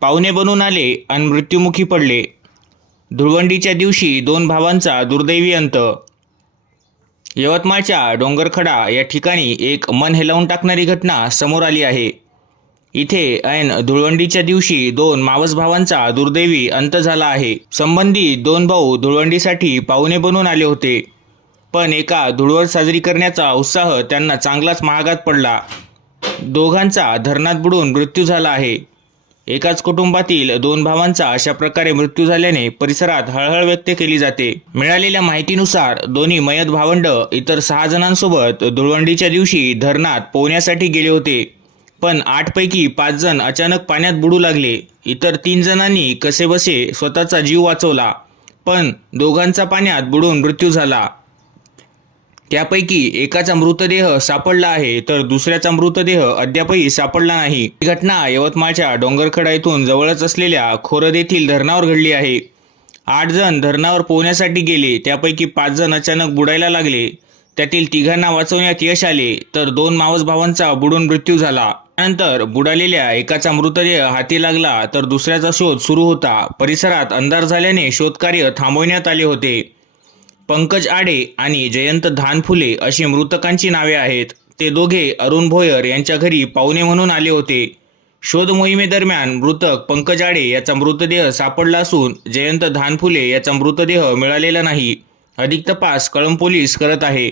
पाहुणे बनून आले आणि मृत्युमुखी पडले. धुळवंडीच्या दिवशी दोन भावांचा दुर्दैवी अंत. यवतमाळच्या डोंगरखडा या ठिकाणी एक मन हेलावून टाकणारी घटना समोर आली आहे. इथे ऐन धुळवंडीच्या दिवशी दोन मावस भावांचा दुर्दैवी अंत झाला आहे. संबंधित दोन भाऊ धुळवंडीसाठी पाहुणे बनून आले होते. पण एका धुळवड साजरी करण्याचा उत्साह त्यांना चांगलाच महागात पडला. दोघांचा धरणात बुडून मृत्यू झाला आहे. एकाच कुटुंबातील दोन भावांचा अशा प्रकारे मृत्यू झाल्याने परिसरात हळहळ व्यक्त केली जाते. मिळालेल्या माहितीनुसार दोन्ही मयत भावंड इतर सहा जणांसोबत धुळवंडीच्या दिवशी धरणात पोहण्यासाठी गेले होते. पण आठपैकी पाच जण अचानक पाण्यात बुडू लागले. इतर तीन जणांनी कसेबसे स्वतःचा जीव वाचवला. पण दोघांचा पाण्यात बुडून मृत्यू झाला. त्यापैकी एकाचा मृतदेह सापडला आहे तर दुसऱ्याचा मृतदेह अद्यापही सापडला नाही. ही घटना यवतमाळच्या डोंगरखडा येथून जवळच असलेल्या खोरद येथील धरणावर घडली आहे. आठ जण धरणावर पोहण्यासाठी गेले त्यापैकी पाच जण अचानक बुडायला लागले. त्यातील तिघांना वाचवण्यात यश आले तर दोन मावस भावांचा बुडून मृत्यू झाला. त्यानंतर बुडालेल्या एकाचा मृतदेह हाती लागला तर दुसऱ्याचा शोध सुरू होता. परिसरात अंधार झाल्याने शोधकार्य थांबवण्यात आले होते. पंकज आडे आणि जयंत धानफुले अशी मृतकांची नावे आहेत. ते दोघे अरुण भोयर यांच्या घरी पाहुणे म्हणून आले होते. शोध मोहिमेदरम्यान मृतक पंकज आडे याचा मृतदेह सापडला असून जयंत धानफुले याचा मृतदेह मिळालेला नाही. अधिक तपास कळंब पोलीस करत आहे.